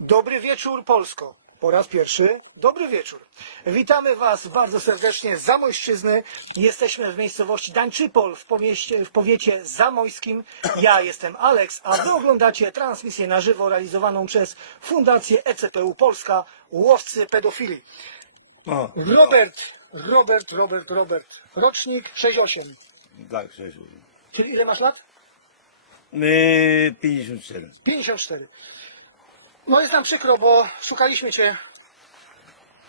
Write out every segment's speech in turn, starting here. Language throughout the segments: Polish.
Dobry wieczór Polsko. Po raz pierwszy dobry wieczór. Witamy Was bardzo serdecznie z Zamojszczyzny. Jesteśmy w miejscowości Dańczypol w, pomieście, w powiecie zamojskim. Ja jestem Aleks, a Wy oglądacie transmisję na żywo realizowaną przez Fundację ECPU Polska Łowcy Pedofili. O, Robert, Robert, Robert, Robert. Rocznik 68. tak, sześć. Czyli ile masz lat? My 54. 54. No jest nam przykro, bo szukaliśmy Cię,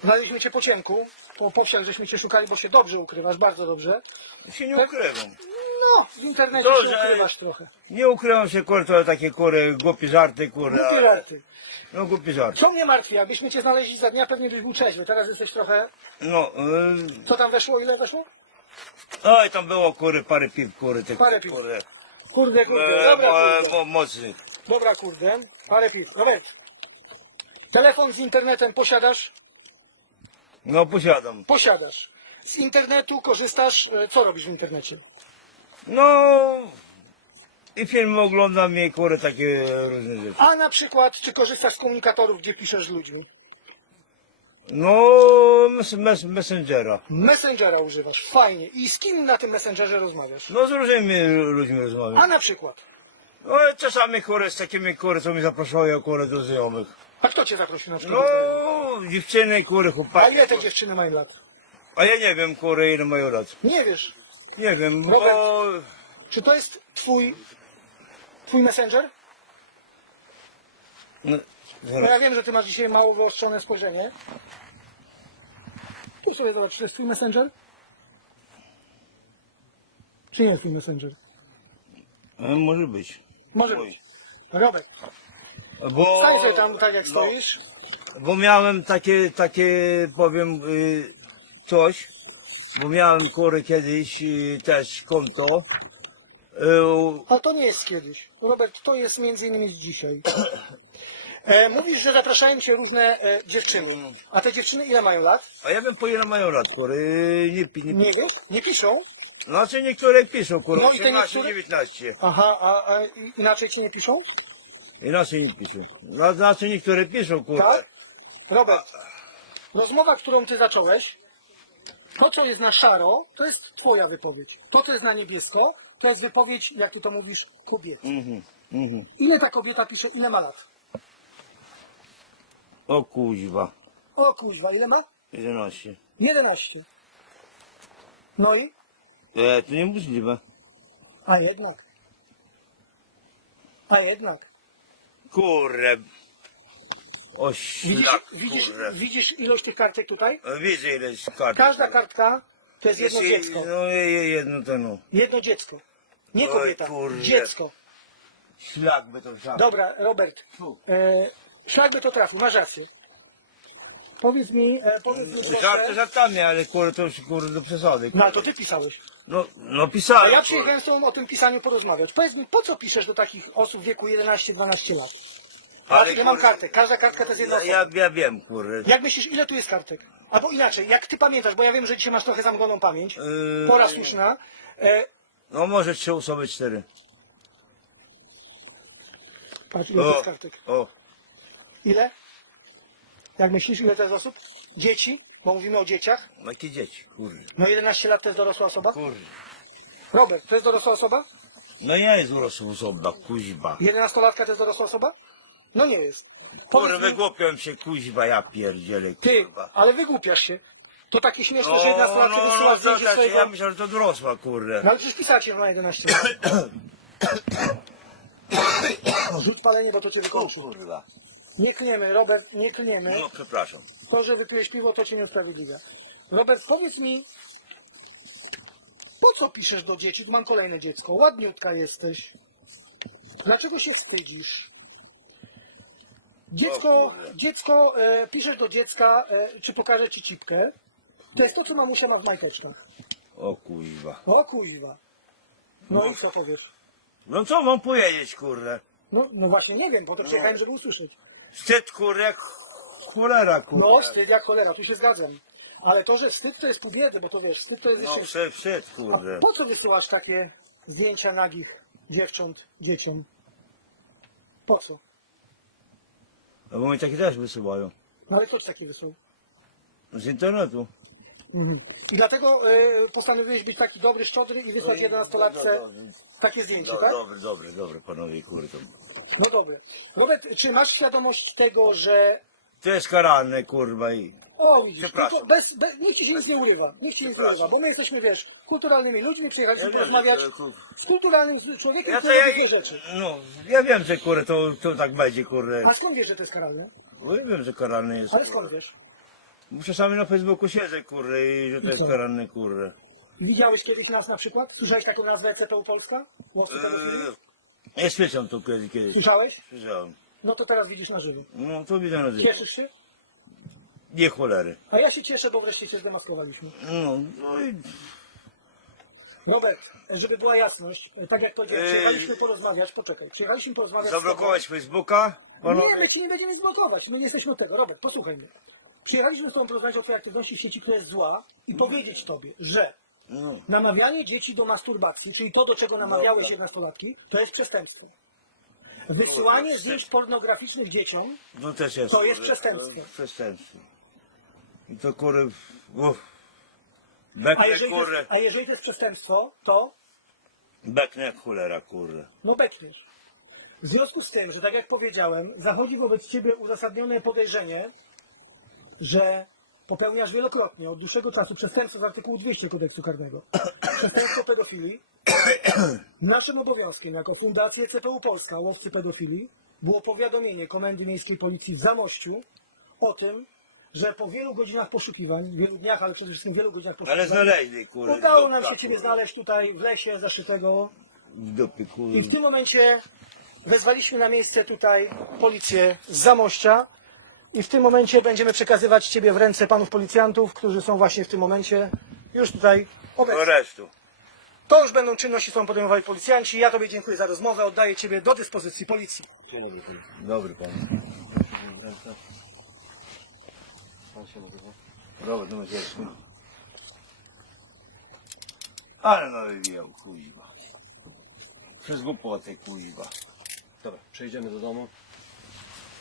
znaleźliśmy Cię po ciemku, po, żeśmy Cię szukali, bo się dobrze ukrywasz, bardzo dobrze. Się nie ukrywam. No, w internecie To, się że- ukrywasz trochę. Nie ukrywam się, kurde, to takie kury, głupie żarty, kurde. Głupie ale- żarty. No głupie żarty. Co mnie martwi, jakbyśmy Cię znaleźli za dnia, pewnie byś był trzeźwy. Teraz jesteś trochę... No, yy, Co tam weszło, ile weszło? oj, tam było kury, parę piw, kury, tych Parę piw. kurde. Kurde, kurde, E, dobra, kurde. mo, mocnych. Dobra, kurde, parę piw. Robert, telefon z internetem posiadasz? No, posiadam. Posiadasz. Z internetu korzystasz, e, co robisz w internecie? No, i filmy oglądam i kury, takie różne rzeczy. A na przykład, czy korzystasz z komunikatorów, gdzie piszesz z ludźmi? No, mes, mes, Messengera. Messengera używasz, fajnie. I z kim na tym Messengerze rozmawiasz? No, z różnymi ludźmi rozmawiam. A na przykład, No, czasami kury, z takimi kury, co mi zapraszają, kury do znajomych. A kto cię zaprosił na przykład? No, dziewczyny, kury, a chłopaki. ile te dziewczyny mają lat? A ja nie wiem, kury, ile mają lat. Nie wiesz. Nie wiem, bo... Robert. Czy to jest twój, twój Messenger? No, zaraz. ja wiem, że ty masz dzisiaj mało wyostrzone spojrzenie. Tu sobie zobacz, czy to jest twój Messenger? Czy nie jest twój Messenger? E, Może być. Może być. Robert, Bo... stań sobie tam tak jak stoisz. Bo miałem takie, takie, powiem, y, coś, bo miałem kury kiedyś y, też konto. Y, A to nie jest kiedyś. Robert, to jest między innymi dzisiaj. E, mówisz, że zapraszają cię różne e, dziewczyny. A te dziewczyny ile mają lat? A ja wiem po ile mają lat, kury, nie, pi- nie, Nie wiesz? Nie piszą? Znaczy niektóre piszą, kury, No i te 18, niektóre- 19. Aha, a, a inaczej ci nie piszą? Inaczej nie piszą. No, znaczy niektóre piszą, kury. Tak? Robert, rozmowa, którą ty zacząłeś, to co jest na szaro, to jest twoja wypowiedź. To co jest na niebiesko, to jest wypowiedź, jak ty to mówisz, kobiety. Mhm, mhm. Ile ta kobieta pisze, ile ma lat? O kuźwa, O kuźwa, ile ma? 11. 11. No i? E, to niemożliwe. A jednak. A jednak. Kurde. O Widzisz, szlak, widzisz, widzisz ilość tych kartek tutaj? E, Widzę ile jest kart. Każda kartka to jest jedno Jest- dziecko. No je- je- jedno to no. Jedno dziecko. Nie Oj, kobieta, kurde. dziecko. Szlak by to wziął. Dobra, Robert. Fu. E, szlak by to trafił, masz rację. Powiedz mi, e, powiedz mi Żarty proszę. żartami, ale kurde to już kurde do przesady. No ale to ty pisałeś. No, no A pisałem. ja kurde. przyjechałem z tobą o tym pisaniu porozmawiać. Powiedz mi, po co piszesz do takich osób w wieku 11-12 lat? Ale Ale ja mam kurde- kartę. Każda kartka to jest jedna Ja, osoba. ja, ja wiem, kurde. Jak myślisz, ile tu jest kartek? Albo inaczej, jak ty pamiętasz, bo ja wiem, że dzisiaj masz trochę zamgloną pamięć. Yy, Pora słuszna. E, No może trzy osoby, cztery. patrz, ile to O, jest kartek. o. Ile? Jak myślisz, ile to jest osób? Dzieci, bo mówimy o dzieciach. Jakie dzieci, kurde. No 11 lat to jest dorosła osoba. Kurde. Robert, to jest dorosła osoba? No ja jest urosła osoba, kuźba. 11-latka to jest dorosła osoba? No nie jest. Kurde, mi, wygłupiam się, kuźba, ja pierdzielę, ty, kurwa. ale wygłupiasz się. To takie śmieszne, że No, 11 no, lat no, wysyła to zdjęcie znaczy, swojego... ja myślałem, że to dorosła, kurde. No ale przecież pisacie, że ma 11 lat. Rzuć palenie, bo to cię wykończy. kurwa. Nie klniemy, Robert, nie klniemy. No, przepraszam. To, że wypiłeś piwo, to cię nie usprawiedliwia. Robert, powiedz mi, po co piszesz do dzieci? Tu mam kolejne dziecko. Ładniutka jesteś. Dlaczego się wstydzisz? Dziecko, O kurde. dziecko e, piszesz do dziecka, e, czy pokażę ci cipkę. To jest to, co mamusia ma w majteczkach. O kuźwa. O kuźwa. No i co powiesz? No co mam powiedzieć, kurde? No, no właśnie, nie wiem, bo to przyjechałem, żeby usłyszeć. Wstyd, kurde, jak cholera, kurde. No, wstyd jak cholera, tu się zgadzam. Ale to, że wstyd to jest pół biedy, bo to wiesz, wstyd to jest No, jeszcze... wstyd, wstyd, A kurde. po co wysyłasz takie zdjęcia nagich dziewcząt dzieciom? Po co? No bo mi takie też wysyłają. No ale kto ci taki wysłał? Z internetu. Mhm. I dlatego y, postanowiłeś być taki dobry, szczodry i wysłać 11-latce takie zdjęcie, tak? Dobry, dobry, dobry panowie, kurde. No dobre. Robert, czy masz świadomość tego, że... To jest karalne, kurwa i... O, widzisz, Przepraszam. bez, bez, nikt ci się nic nie urywa. Nikt ci nic nie urywa, bo my jesteśmy, wiesz, kulturalnymi ludźmi, przyjechaliśmy porozmawiać że- kur- z kulturalnym człowiekiem, Ja to który ja... robi dwie rzeczy. No, ja wiem, że kurde, to, to tak będzie, kurde. A skąd wiesz, że to jest karalne? Bo ja wiem, że karalny jest. Ale skąd wiesz? Bo Czasami na Facebooku siedzę, kurde, i że to jest co? karalny, kurde. Widziałeś kiedyś nas na przykład? Słyszałeś taką nazwę CPU Polska? Łowcy pedofili? Ja słyszałem to kiedyś, kiedyś. Słyszałeś? Słyszałem. No to teraz widzisz na żywo. No, to widzę na żywo. Cieszysz się? Nie cholery. A ja się cieszę, bo wreszcie się zdemaskowaliśmy. No, no i... Robert, żeby była jasność, tak jak powiedziałem, Ej. przyjechaliśmy porozmawiać, poczekaj, przyjechaliśmy porozmawiać z Zablokować Facebooka? Nie, my ci nie będziemy zblokować, my nie jesteśmy od tego. Robert, posłuchaj mnie. Przyjechaliśmy z tobą porozmawiać o twojej aktywności w sieci, która jest zła i powiedzieć tobie, że namawianie dzieci do masturbacji, czyli to, do czego namawiałeś jedenastolatki, to jest przestępstwo. Wysyłanie zdjęć pornograficznych dzieciom no też jest. To jest przestępstwo. to jest Przestępstwo. I to kurde... Uff. A Beknę, jeżeli, to kurde. jest, a jeżeli to jest przestępstwo, to Beknę jak cholera, kurde. no bekniesz. W związku z tym, że tak jak powiedziałem, zachodzi wobec ciebie uzasadnione podejrzenie, że popełniasz wielokrotnie od dłuższego czasu przestępstwo z artykułu 200 kodeksu karnego. Przestępstwo pedofilii. Naszym obowiązkiem jako Fundację CPU Polska Łowcy Pedofilii było powiadomienie Komendy Miejskiej Policji w Zamościu o tym, że po wielu godzinach poszukiwań, wielu dniach, ale przede wszystkim wielu godzinach Ale poszukiwań, znaleźli, kurde. Udało nam się Ciebie kurde. znaleźć tutaj w lesie zaszytego W dupy, kurde. i w tym momencie wezwaliśmy na miejsce tutaj policję z Zamościa i w tym momencie będziemy przekazywać Ciebie w ręce panów policjantów, którzy są właśnie w tym momencie już tutaj obecni. resztu. To już będą czynności, którą podejmowali policjanci. Ja Tobie dziękuję za rozmowę, oddaję Ciebie do dyspozycji policji. Dobry pan. Robert, numer pierwszy. Ale no wywijał, kuźwa. Przez głupotę, kuźwa. Dobra, przejdziemy do domu.